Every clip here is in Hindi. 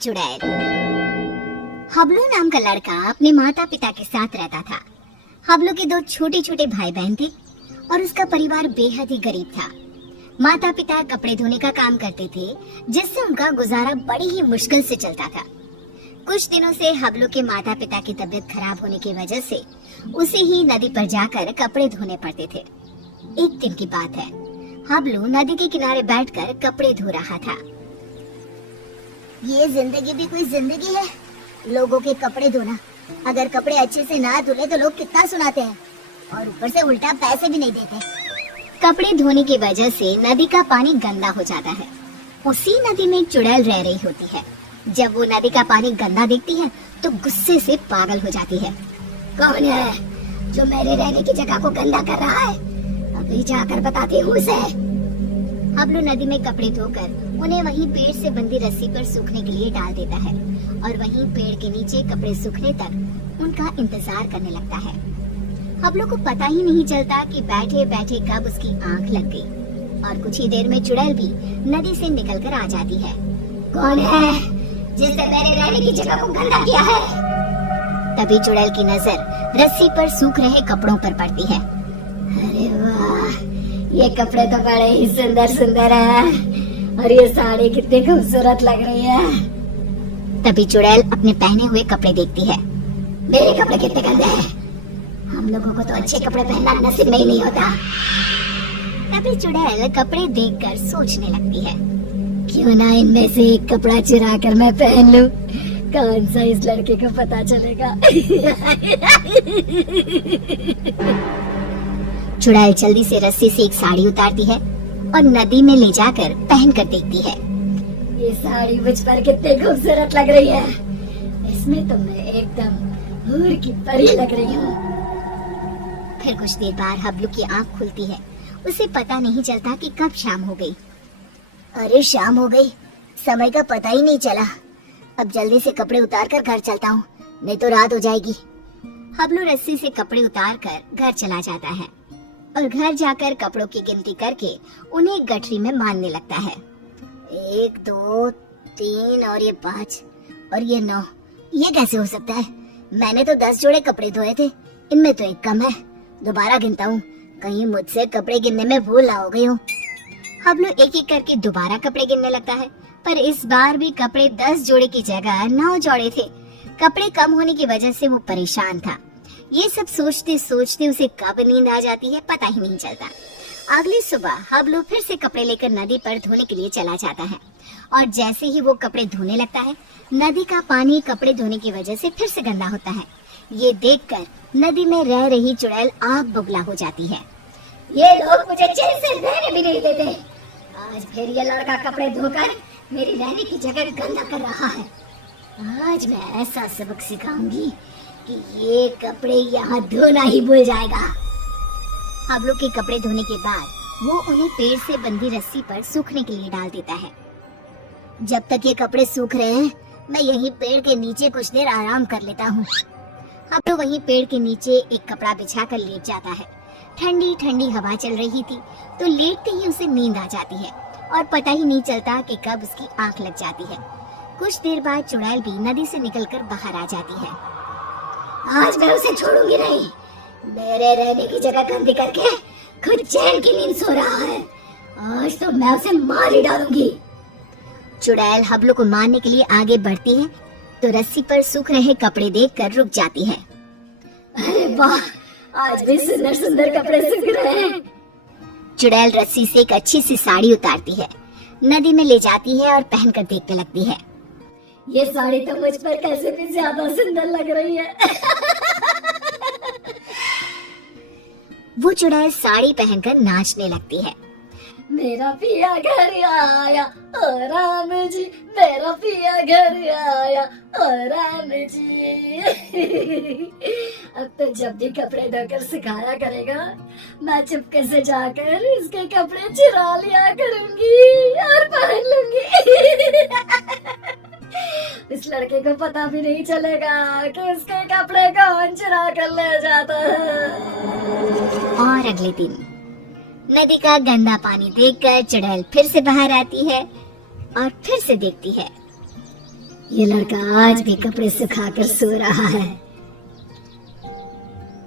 चुड़ैल। हबलू नाम का लड़का अपने माता पिता के साथ रहता था। हबलू के 2 छोटे छोटे भाई बहन थे और उसका परिवार बेहद ही गरीब था। माता पिता कपड़े धोने का काम करते थे, जिससे उनका गुजारा बड़ी ही मुश्किल से चलता था। कुछ दिनों से हबलू के माता पिता की तबीयत खराब होने की वजह से उसे ही नदी पर जाकर कपड़े धोने पड़ते थे। एक दिन की बात है, हबलू नदी के किनारे बैठकर कपड़े धो रहा था। ये जिंदगी भी कोई जिंदगी है, लोगों के कपड़े धोना। अगर कपड़े अच्छे से ना धुले तो लोग कितना सुनाते हैं और ऊपर से उल्टा पैसे भी नहीं देते। कपड़े धोने की वजह से नदी का पानी गंदा हो जाता है। उसी नदी में एक चुड़ैल रह रही होती है। जब वो नदी का पानी गंदा देखती है तो गुस्से से पागल हो जाती है। कौन है जो मेरे रहने की जगह को गंदा कर रहा है? अभी जाकर बताती हूँ उसे। हबलू नदी में कपड़े धोकर उन्हें वहीं पेड़ से बंधी रस्सी पर सूखने के लिए डाल देता है और वहीं पेड़ के नीचे कपड़े सूखने तक उनका इंतजार करने लगता है। हबलू को पता ही नहीं चलता कि बैठे बैठे कब उसकी आंख लग गई और कुछ ही देर में चुड़ैल भी नदी से निकलकर आ जाती है। कौन है जिसने मेरे रहने की जगह को गंदा किया है? तभी चुड़ैल की नजर रस्सी पर सूख रहे कपड़ों पर पड़ती है। अरे वाह, ये कपड़े तो बड़े ही सुंदर सुंदर हैं और ये साड़ी कितनी खूबसूरत लग रही है। तभी चुड़ैल अपने पहने हुए कपड़े देखती है। मेरे कपड़े कितने गंदे हैं, हम लोगों को तो अच्छे कपड़े पहनना नसीब में ही नहीं होता। तभी चुड़ैल कपड़े देखकर सोचने लगती है, क्यों ना इनमें से एक कपड़ा चुरा कर मैं पहन लूं, कौन सा इस लड़के को पता चलेगा। चुड़ैल जल्दी से रस्सी से एक साड़ी उतारती है और नदी में ले जाकर पहन कर देखती है। ये साड़ी मुझ पर कितनी खूबसूरत लग रही है, इसमें तो मैं एकदम हूर की परी लग रही हूँ। फिर कुछ देर बाद हबलू की आंख खुलती है। उसे पता नहीं चलता कि कब शाम हो गई। अरे शाम हो गई, समय का पता ही नहीं चला। अब जल्दी से कपड़े उतार कर घर चलता हूँ, नहीं तो रात हो जाएगी। हबलू रस्सी से कपड़े उतार कर घर चला जाता है और घर जाकर कपड़ों की गिनती करके उन्हें एक गठरी में बांधने लगता है। 1 2 3 और ये 5 और ये 9, ये कैसे हो सकता है? मैंने तो 10 जोड़े कपड़े धोए थे, इनमें तो एक कम है। दोबारा गिनता हूँ, कहीं मुझसे कपड़े गिनने में भूल ना हो गई हो। हबलू एक एक करके दोबारा कपड़े गिनने लगता है, पर इस बार भी कपड़े 10 जोड़े की जगह 9 जोड़े थे। कपड़े कम होने की वजह से वो परेशान था। ये सब सोचते सोचते उसे कब नींद आ जाती है पता ही नहीं चलता। अगली सुबह हबलू फिर से कपड़े लेकर नदी पर धोने के लिए चला जाता है और जैसे ही वो कपड़े धोने लगता है, नदी का पानी कपड़े धोने की वजह से फिर से गंदा होता है। ये देखकर नदी में रह रही चुड़ैल आग बबूला हो जाती है। ये लोग मुझे चैन से रहने भी नहीं देते। आज फिर ये लड़का कपड़े धोकर मेरी रहने की जगह गंदा कर रहा है। आज मैं ऐसा सबक सिखाऊंगी कि ये कपड़े यहाँ धोना ही भूल जाएगा। हबलू के कपड़े धोने के बाद वो उन्हें पेड़ से बंधी रस्सी पर सूखने के लिए डाल देता है। जब तक ये कपड़े सूख रहे हैं, मैं यहीं पेड़ के नीचे कुछ देर आराम कर लेता हूँ। हबलू वहीं पेड़ के नीचे एक कपड़ा बिछाकर लेट जाता है। ठंडी ठंडी हवा चल रही थी तो लेटते ही उसे नींद आ जाती है और पता ही नहीं चलता कि कब उसकी आंख लग जाती है। कुछ देर बाद चुड़ैल भी नदी से निकलकर बाहर आ जाती है। आज मैं उसे छोड़ूंगी नहीं, मेरे रहने की जगह गंदी करके खुद चैन की नींद सो रहा है। आज तो मैं उसे मार ही डालूंगी। चुड़ैल हबलू को मारने के लिए आगे बढ़ती है तो रस्सी पर सूख रहे कपड़े देखकर रुक जाती है। अरे वाह, आज भी सुंदर सुंदर कपड़े सूख रहे हैं। चुड़ैल रस्सी से एक अच्छी सी साड़ी उतारती है, नदी में ले जाती है और पहनकर देखने लगती है। ये साड़ी तो मुझ पर कैसे भी ज्यादा सुंदर लग रही है। वो चुड़ैल साड़ी पहनकर नाचने लगती है। मेरा पिया घर आया ओ राम जी, मेरा पिया घर आया ओ राम जी। अब तो जब भी कपड़े धोकर सुखाया करेगा, मैं चुपके से जाकर इसके कपड़े चुरा लिया करूंगी और पहन लूंगी। इस लड़के को पता भी नहीं चलेगा कि उसके कपड़े कौन चुरा कर ले जाता है। और अगले दिन नदी का गंदा पानी देखकर चुड़ैल फिर से बाहर आती है और फिर से देखती है। ये लड़का आज भी कपड़े सुखाकर सो रहा है।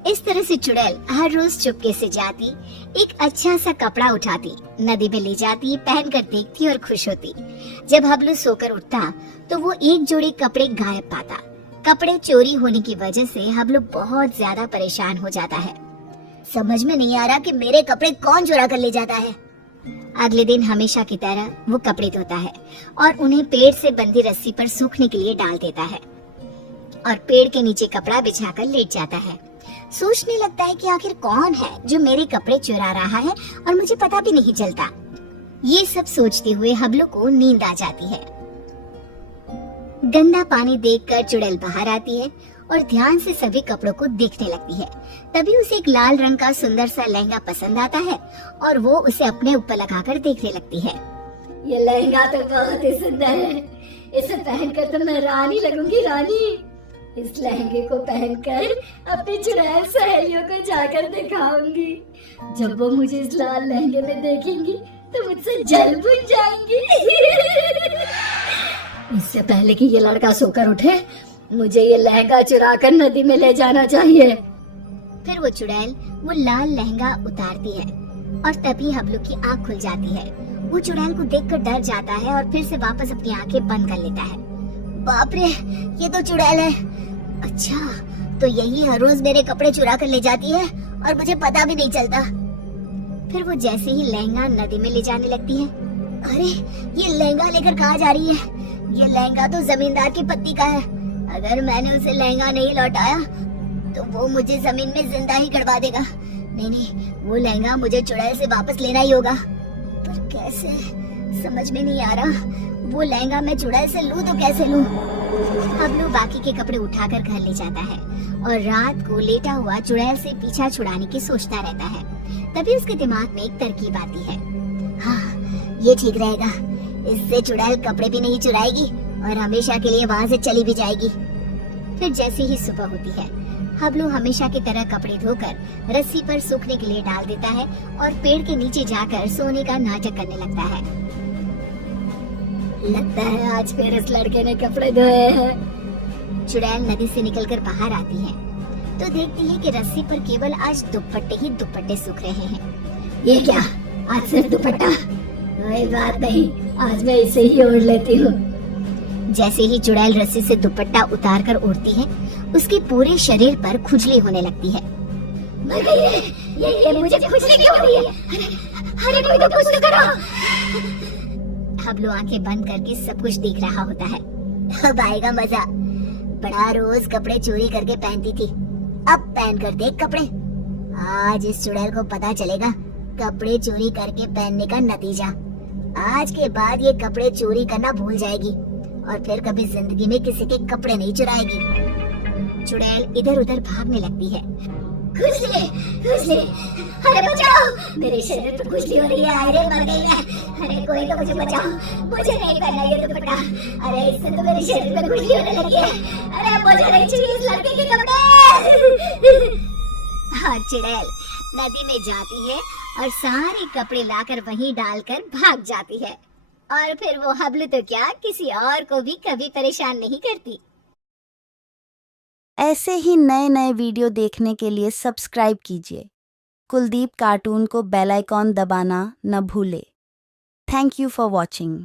इस तरह से चुड़ैल हर रोज चुपके से जाती, एक अच्छा सा कपड़ा उठाती, नदी में ले जाती, पहनकर देखती और खुश होती। जब हबलू सोकर उठता तो वो एक जोड़ी कपड़े गायब पाता। कपड़े चोरी होने की वजह से हबलू बहुत ज्यादा परेशान हो जाता है। समझ में नहीं आ रहा कि मेरे कपड़े कौन चुरा कर ले जाता है। अगले दिन हमेशा की तरह वो कपड़े धोता है और उन्हें पेड़ से बंधी रस्सी पर सूखने के लिए डाल देता है और पेड़ के नीचे कपड़ा बिछाकर लेट जाता है। सोचने लगता है कि आखिर कौन है जो मेरे कपड़े चुरा रहा है और मुझे पता भी नहीं चलता। ये सब सोचते हुए हबलू को नींद आ जाती है। गंदा पानी देखकर चुड़ैल बाहर आती है और ध्यान से सभी कपड़ों को देखने लगती है। तभी उसे एक लाल रंग का सुंदर सा लहंगा पसंद आता है और वो उसे अपने ऊपर लगाकर देखने लगती है। ये लहंगा तो बहुत ही सुंदर है। इसे पहनकर तो मैं रानी लगूंगी, रानी। इस लहंगे को पहनकर अपनी चुड़ैल सहेलियों को जाकर दिखाऊंगी। जब वो मुझे इस लाल लहंगे में देखेंगी तो मुझसे जल बुझ जाएंगी। इससे पहले कि ये लड़का सोकर उठे, मुझे ये लहंगा चुरा कर नदी में ले जाना चाहिए। फिर वो चुड़ैल वो लाल लहंगा उतारती है और तभी हबलू की आँख खुल जाती है। वो चुड़ैल को देखकर डर जाता है और फिर से वापस अपनी आंखें बंद कर लेता है। बाप रे, ये तो चुड़ैल है। अच्छा, तो यही हर रोज मेरे कपड़े चुरा कर ले जाती है और मुझे पता भी नहीं चलता। फिर वो जैसे ही लहंगा नदी में ले जाने लगती है, अरे ये लहंगा लेकर कहाँ जा रही है? ये लहंगा तो जमींदार की पत्नी का है। अगर मैंने उसे लहंगा नहीं लौटाया तो वो मुझे जमीन में जिंदा ही गड़वा देगा। नहीं, वो लहंगा मुझे चुड़ैल से वापस लेना ही होगा। पर कैसे, समझ में नहीं आ रहा। वो लहंगा मैं चुड़ैल से लूं तो कैसे लूं? हबलू बाकी के कपड़े उठाकर घर ले जाता है और रात को लेटा हुआ चुड़ैल से पीछा छुड़ाने की सोचता रहता है। तभी उसके दिमाग में एक तरकीब आती है। हाँ, ये ठीक रहेगा। इससे चुड़ैल कपड़े भी नहीं चुराएगी और हमेशा के लिए वहाँ से चली भी जाएगी। फिर जैसे ही सुबह होती है, हबलू हमेशा की तरह कपड़े धोकर रस्सी पर सूखने के लिए डाल देता है और पेड़ के नीचे जाकर सोने का नाटक करने लगता है। लगता है आज फिर इस लड़के ने कपड़े धोए हैं। चुड़ैल नदी से निकलकर बाहर आती है तो देखती है कि रस्सी पर केवल आज दुपट्टे ही दुपट्टे सूख रहे हैं। ये क्या, आज सिर्फ दुपट्टा? कोई बात नहीं, आज मैं इसे ही ओढ़ लेती हूँ। जैसे ही चुड़ैल रस्सी से दुपट्टा उतार कर ओढ़ती है, उसके पूरे शरीर पर खुजली होने लगती है। मर गई है, ये मुझे खुजली क्यों हो रही है? अरे कोई तो कुछ तो करो। हबलू आंखें बंद करके सब कुछ देख रहा होता है। अब आएगा मजा। बड़ा रोज कपड़े चोरी करके पहनती थी, अब पहन कर देख कपड़े। आज इस चुड़ैल को पता चलेगा कपड़े चोरी करके पहनने का नतीजा। आज के बाद ये कपड़े चोरी करना भूल जाएगी और फिर कभी जिंदगी में किसी के कपड़े नहीं चुराएगी। चुड़ैल इधर उधर भागने लगती है। खुजली, अरे बचाओ, मेरे शरीर पर खुजली हो रही है। अरे मर गई है। अरे कोई तो मुझे बचाओ, मुझे नहीं पहनना ये दुपट्टा। अरे इससे तो मेरे शरीर पर खुजली होने लगी है। अरे मुझे नहीं चाहिए इस लड़के के कपड़े। हाँ, चुड़ैल नदी में जाती है और सारे कपड़े लाकर वहीं डालकर भाग जाती है और फिर वो हबलू तो क्या, किसी और को भी कभी परेशान नहीं करती। ऐसे ही नए नए वीडियो देखने के लिए सब्सक्राइब कीजिए। कुलदीप कार्टून को बेल आइकॉन दबाना न भूले। Thank you for watching.